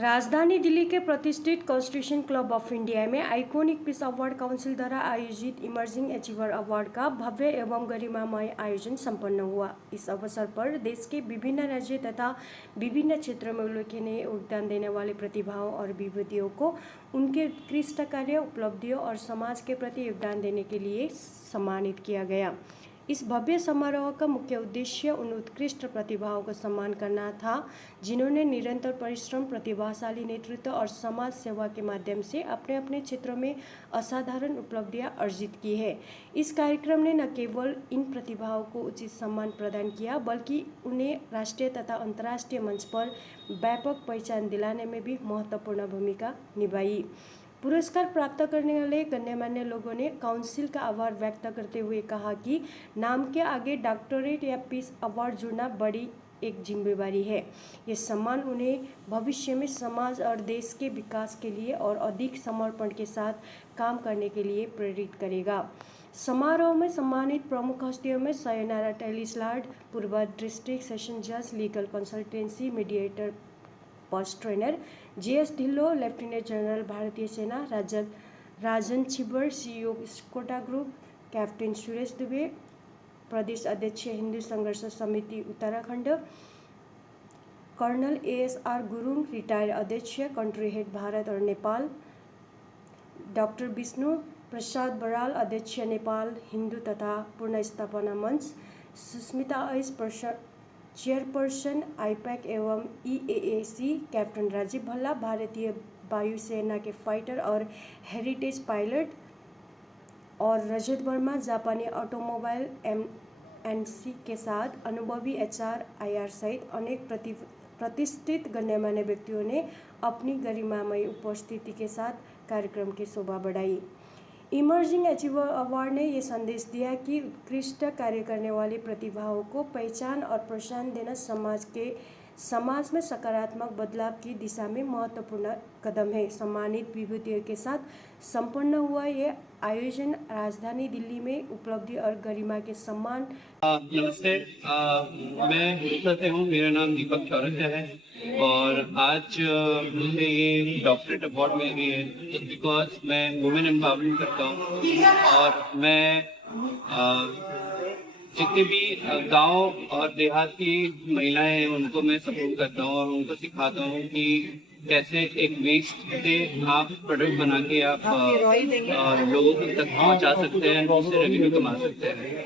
राजधानी दिल्ली के प्रतिष्ठित कॉन्स्टिट्यूशन क्लब ऑफ इंडिया में आइकॉनिक पीस अवार्ड काउंसिल द्वारा आयोजित इमर्जिंग अचीवर अवार्ड का भव्य एवं गरिमामय आयोजन संपन्न हुआ। इस अवसर पर देश के विभिन्न राज्यों तथा विभिन्न क्षेत्रों में उल्लेखनीय योगदान देने वाले प्रतिभाओं और विभूतियों को उनके उत्कृष्ट कार्य, उपलब्धियों और समाज के प्रति योगदान देने के लिए सम्मानित किया गया। इस भव्य समारोह का मुख्य उद्देश्य उन उत्कृष्ट प्रतिभाओं को सम्मान करना था जिन्होंने निरंतर परिश्रम, प्रतिभाशाली नेतृत्व और समाज सेवा के माध्यम से अपने अपने क्षेत्रों में असाधारण उपलब्धियां अर्जित की है। इस कार्यक्रम ने न केवल इन प्रतिभाओं को उचित सम्मान प्रदान किया बल्कि उन्हें राष्ट्रीय तथा अंतर्राष्ट्रीय मंच पर व्यापक पहचान दिलाने में भी महत्वपूर्ण भूमिका निभाई। पुरस्कार प्राप्त करने वाले गण्यमान्य लोगों ने काउंसिल का आभार व्यक्त करते हुए कहा कि नाम के आगे डॉक्टरेट या पीस अवार्ड जुड़ना बड़ी एक जिम्मेदारी है। ये सम्मान उन्हें भविष्य में समाज और देश के विकास के लिए और अधिक समर्पण के साथ काम करने के लिए प्रेरित करेगा। समारोह में सम्मानित प्रमुख हस्तियों में सयनारा टेलिस्लाड, पूर्व डिस्ट्रिक्ट सेशन जज, legal consultancy, mediator, post trainer GS Dhillon, lieutenant general भारतीय सेना राजन छिबर, सीईओ स्कोटा ग्रुप, कैप्टन सुरेश दुबे, प्रदेश अध्यक्ष Hindu Sangharsh Samiti Uttarakhand, colonel ASR Gurung, retired अध्यक्ष कंट्री हेड भारत और नेपाल, डॉक्टर विष्णु प्रसाद बराल, अध्यक्ष नेपाल हिंदू तथा पुनर्स्थापना मंच, सुस्मिता एस चेयरपर्सन आईपैक एवं ईएएसी, कैप्टन राजीव भल्ला, भारतीय वायुसेना के फाइटर और हेरिटेज पायलट, और रजत वर्मा, जापानी ऑटोमोबाइल एमएनसी के साथ अनुभवी एचआर आईआर सहित अनेक प्रतिष्ठित गण्यमान्य व्यक्तियों ने अपनी गरिमामय उपस्थिति के साथ कार्यक्रम की शोभा बढ़ाई। इमर्जिंग अचीवर अवार्ड ने यह संदेश दिया कि उत्कृष्ट कार्य करने वाली प्रतिभाओं को पहचान और प्रोत्साहन देना समाज में सकारात्मक बदलाव की दिशा में महत्वपूर्ण कदम है। सम्मानित विभूतियों के साथ संपन्न हुआ यह आयोजन राजधानी दिल्ली में उपलब्धि और गरिमा के सम्मान। नमस्ते, मैं उड़ीसा से हूँ। मेरा नाम दीपक चौरसिया है और आज मुझे ये डॉक्टरेट अवार्ड मिल गई है बिकॉज मैं वुमेन एम्पावरमेंट करता हूँ और मैं जितने भी गांव और देहात की महिलाएं हैं उनको मैं सपोर्ट करता हूँ और उनको सिखाता हूँ कि कैसे एक वेस्ट से आप प्रोडक्ट बना के आप लोगों तक पहुँचा सकते हैं, उससे रेवेन्यू कमा सकते हैं।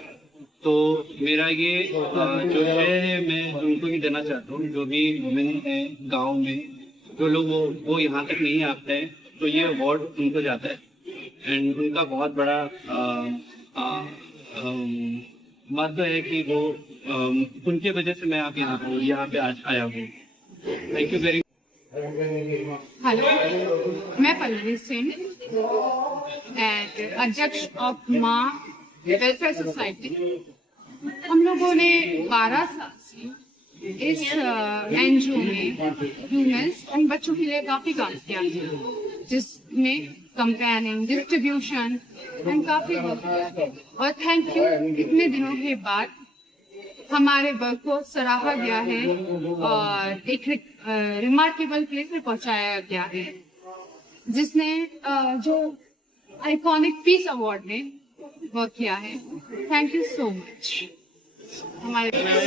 तो मेरा ये जो है मैं उनको ही देना चाहता हूँ, जो भी वुमेन हैं गांव में, जो लोग वो यहाँ तक नहीं आते हैं, तो ये अवार्ड उनको जाता है एंड उनका बहुत बड़ा महत्व है कि वो उनके वजह से मैं आप यहाँ पे आज आया हूँ। Thank you very much. Hello, मैं पल्लवी सिंह एंड अध्यक्ष ऑफ माँ वेलफेयर सोसाइटी। हम लोगों ने 12 साल से इस एनजीओ में ह्यूमन्स एंड बच्चों के लिए काफी काम किया है, जिसमें कंपेनिंग, डिस्ट्रीब्यूशन एंड काफी वर्क किया। और थैंक यू, इतने दिनों के बाद हमारे वर्क को सराहा गया है और एक रिमार्केबल प्लेस में पहुंचाया गया है, जिसने जो आइकॉनिक पीस अवार्ड ने वर्क किया है। Thank you so much. हमारे मैं 7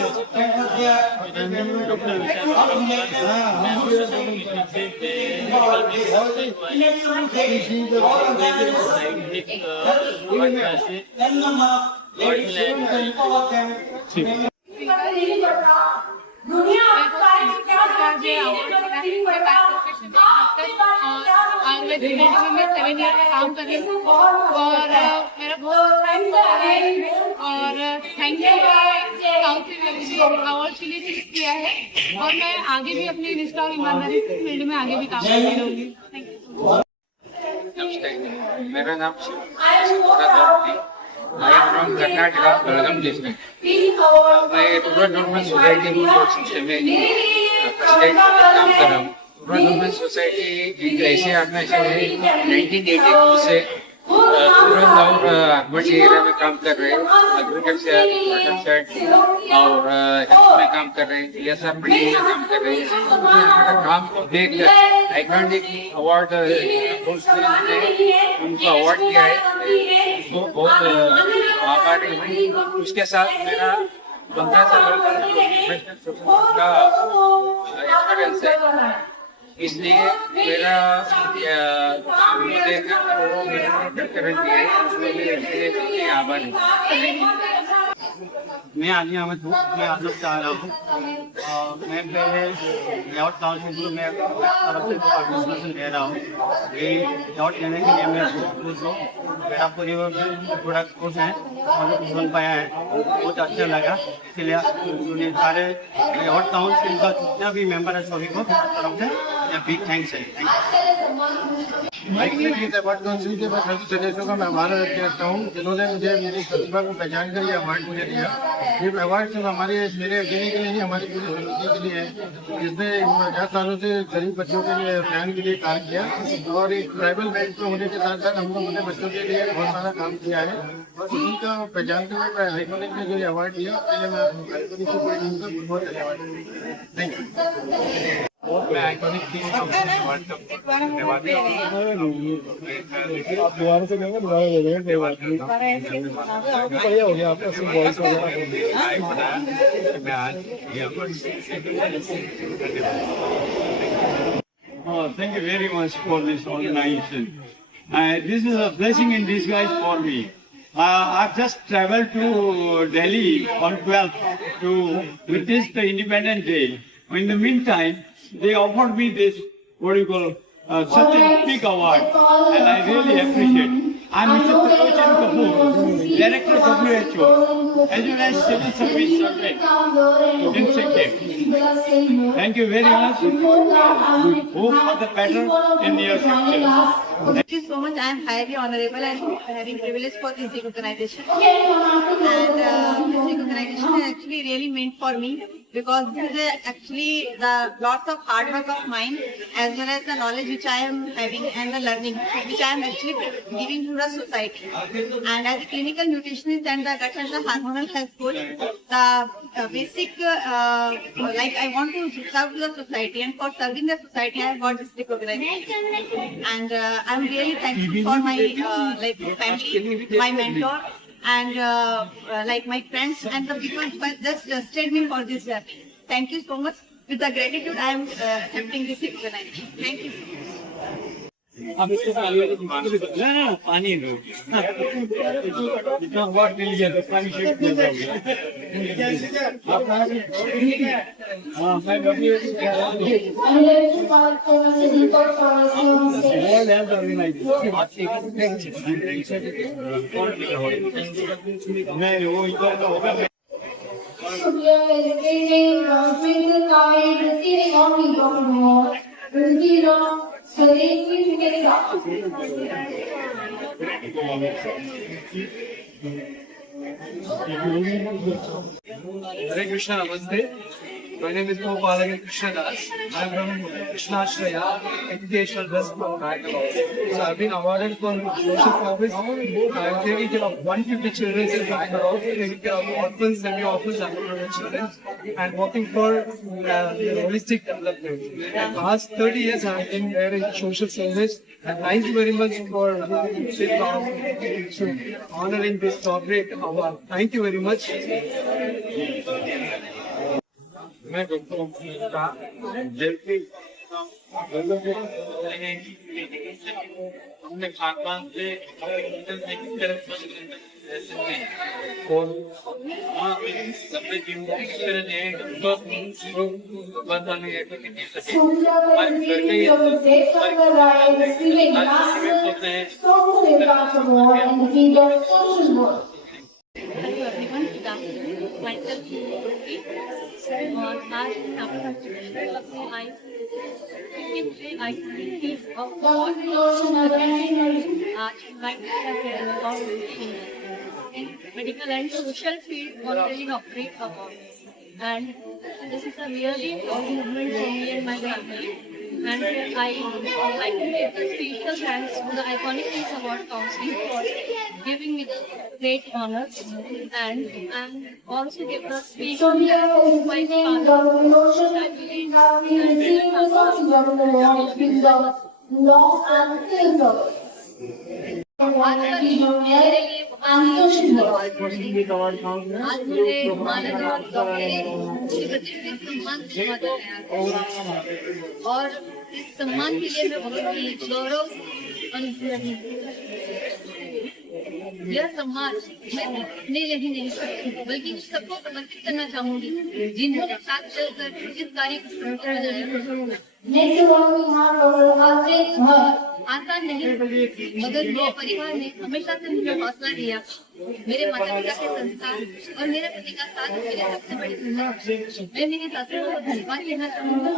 ईयर में काम कर रही हूँ और मेरा बहुत और थैंक यू काउंसिल ने मुझे अवार्ड के लिए चूज किया है और मैं आगे भी अपनी निष्ठा और ईमानदारी की फील्ड में आगे भी काम करती रहूँगी। Thank you. नमस्ते, मेरा नाम फ्रॉम कर्नाटका, बेलगाम डिस्ट्रिक्ट। मैं रूरल डेवलपमेंट सोसाइटी में काम कर रहा हूँ। रूरल डेवलपमेंट सोसाइटी एक ऐसी ऑर्गेनाइजेशन है 1982 से तुरंत और अर्बन एरिया में काम कर रहे हैं, एग्रीकल्चर और हेल्थ में काम कर रहे हैं, CSR में काम कर रहे हैं। हमारा काम को देखकर आइकॉनिक अवार्ड उनको अवार्ड दिया है, वो बहुत आभारी हूँ। उसके साथ मेरा 15 साल का एक्सपीरियंस है, इसलिए मेरा काम को देखकर करंट है, इसलिए आभारी हूँ। मैं आली अहमद हूँ। मैं आजम चाह रहा हूँ। मैं पहले लेआउट काउंसिल में तरफ से पार्टिसिपेशन ले रहा हूँ। ये लेआउट लेने के लिए मैं खुश हूँ। मेरा पूरी थोड़ा खुश है और सुन पाया है, बहुत अच्छा लगा। इसलिए सारे लेआउट काउंसिल का जितना भी मेंबर है सभी को तरफ से बिग थैंक्स है। अवार्ड काउंसिल के सदस्यों का मैं आभार व्यक्त करता हूँ, जिन्होंने मुझे मेरी प्रतिभा को पहचान कर ये अवार्ड मुझे दिया। ये अवार्ड सिर्फ मेरे अकेले के लिए नहीं, हमारी पूरी सोसाइटी के लिए है, जिसने 50 सालों से गरीब बच्चों के लिए अभियान के लिए काम किया और एक ट्राइबल बेल्ट में होने के साथ साथ हम लोगों ने बच्चों के लिए बहुत सारा काम किया है। और उसी का पहचान कर मैं आइकॉनिक ने जो अवार्ड दिया, उसके लिए मैं आइकॉनिक की पूरी टीम का बहुत धन्यवाद। Thank you. मैं आइकॉनिक टीम का अवार्ड का धन्यवाद आप दोबारा से कहेंगे, दोबारा दे देंगे। बढ़िया हो गया आपका वॉइस वगैरह। मैं आज thank you very much for this organization. This is a blessing in disguise for me. I've just traveled to Delhi on 12th to witness the Independence Day. In the meantime, they offered me this, what do you call, such a big award, and I really appreciate. I'm Mr. Tralochan Kapoor, Director of WHO, as well as Civil Service Servant in Sikkim. Thank you very much. Hope for the better in your future. Thank you so much. I am highly honorable and having privilege for this recognition. And this recognition is actually really meant for me because this is actually the lots of hard work of mine as well as the knowledge which I am having and the learning which I am actually giving to the society. And as a clinical nutritionist and the gut and the hormonal health coach, the basic like I want to serve the society, and for serving the society I have got this recognition. And I'm really thankful for my like family, my mentor, and like my friends and the people who have just trusted me for this journey. Thank you so much. With the gratitude, I am accepting this recognition. Thank you so much. अब इसको पानी दो, जितना award मिल गया तो पानी shake हो जाएगा। हाँ, मैं वो इधर का होगा। Hare Krishna, Namaste. My name is Gopalagan Krishna Das. I am from Krishna Ashraya Educational Trust from Bangalore. So I have been awarded for social service. I am taking care of 150 children in Bangalore, taking care of orphans, semi-orphans, and children, and working for holistic development. In the past 30 years, I have been there in social service. And thank you very much for honoring this corporate award. Thank you very much. मैं जल्दी हमने खानपान से और सबने किस तरह से बताने Hello everyone, good afternoon. Myself is Rupi. और आज आपका अपने आई पीस ऑफ आज medical and social field already operate above. And this is a really proud moment for me and my family And I would like to give a special thanks to the Iconic Peace Award Council for giving me the great honor. And I'm also give the speech to my father. I believe आज मेरे लिए आज मुझे माननीय सम्मान से और इस सम्मान के लिए मैं बहुत ही गौरव अनुभव यह सम्मान मैं अपने लिए ही नहीं बल्कि सबको समर्पित करना चाहूंगी जिन्होंने साथ चलकर इस कार्य को संपन्न आसान नहीं मगर मेरे परिवार ने हमेशा से मुझे हौसला दिया मेरे माता पिता के संस्कार और मेरे पति का साथ मेरे सबसे बड़ी हिम्मत मैं मेरी सासू को धन्यवाद कहना चाहूँगी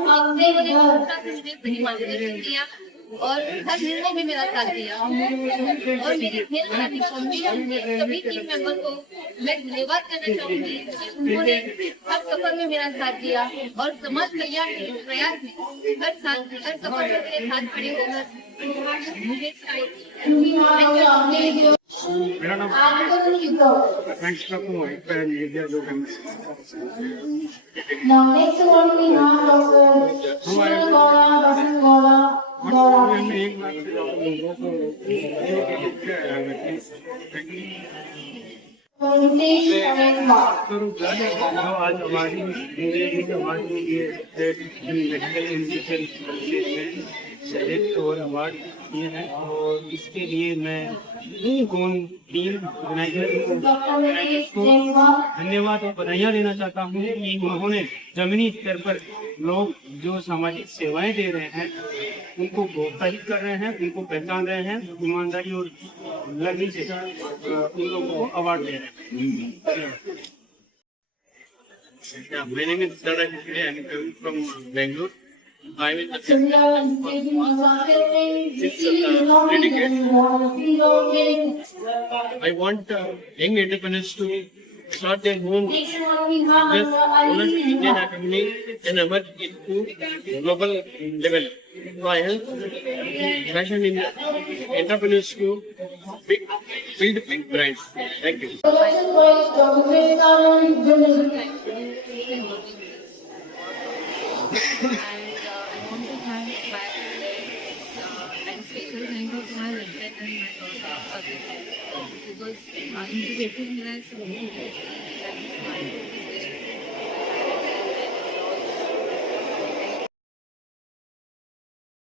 हमेशा से मुझे सही मार्गदर्शन दिया और हर निर्णय में मेरा साथ दिया और मेरी खेल साथी सभी टीम मेंबर को मैं धन्यवाद करना चाहूंगी उन्होंने हर सफर में मेरा साथ दिया और समाज कल्याण के प्रयास में हर सफर में मेरे साथ खड़े होकर मुझे मेरा नाम थैंक्स करता हूँ पैरन मीडिया जो एक बार लोगों को आज हमारी समाज में ये मेडिकल इंस्टीट्यूशन सेलेक्ट और अवार्ड किए हैं और इसके लिए मैं टीम ऑर्गेनाइजर को धन्यवाद और बधाइयाँ देना चाहता हूँ कि उन्होंने जमीनी स्तर पर लोग जो सामाजिक सेवाएं दे रहे हैं उनको प्रोत्साहित कर रहे हैं उनको पहचान रहे हैं ईमानदारी और लगनी से उन लोगों को अवार्ड दे रहे हैं। My name is Sada Kukile. I am from Bangalore. I will I want young entrepreneurs to start their own business, own Indian economy, and emerge into global level. So I help fashion in entrepreneurs to build big brands. Thank you. And special thank you to my husband and my daughter because integrating me as a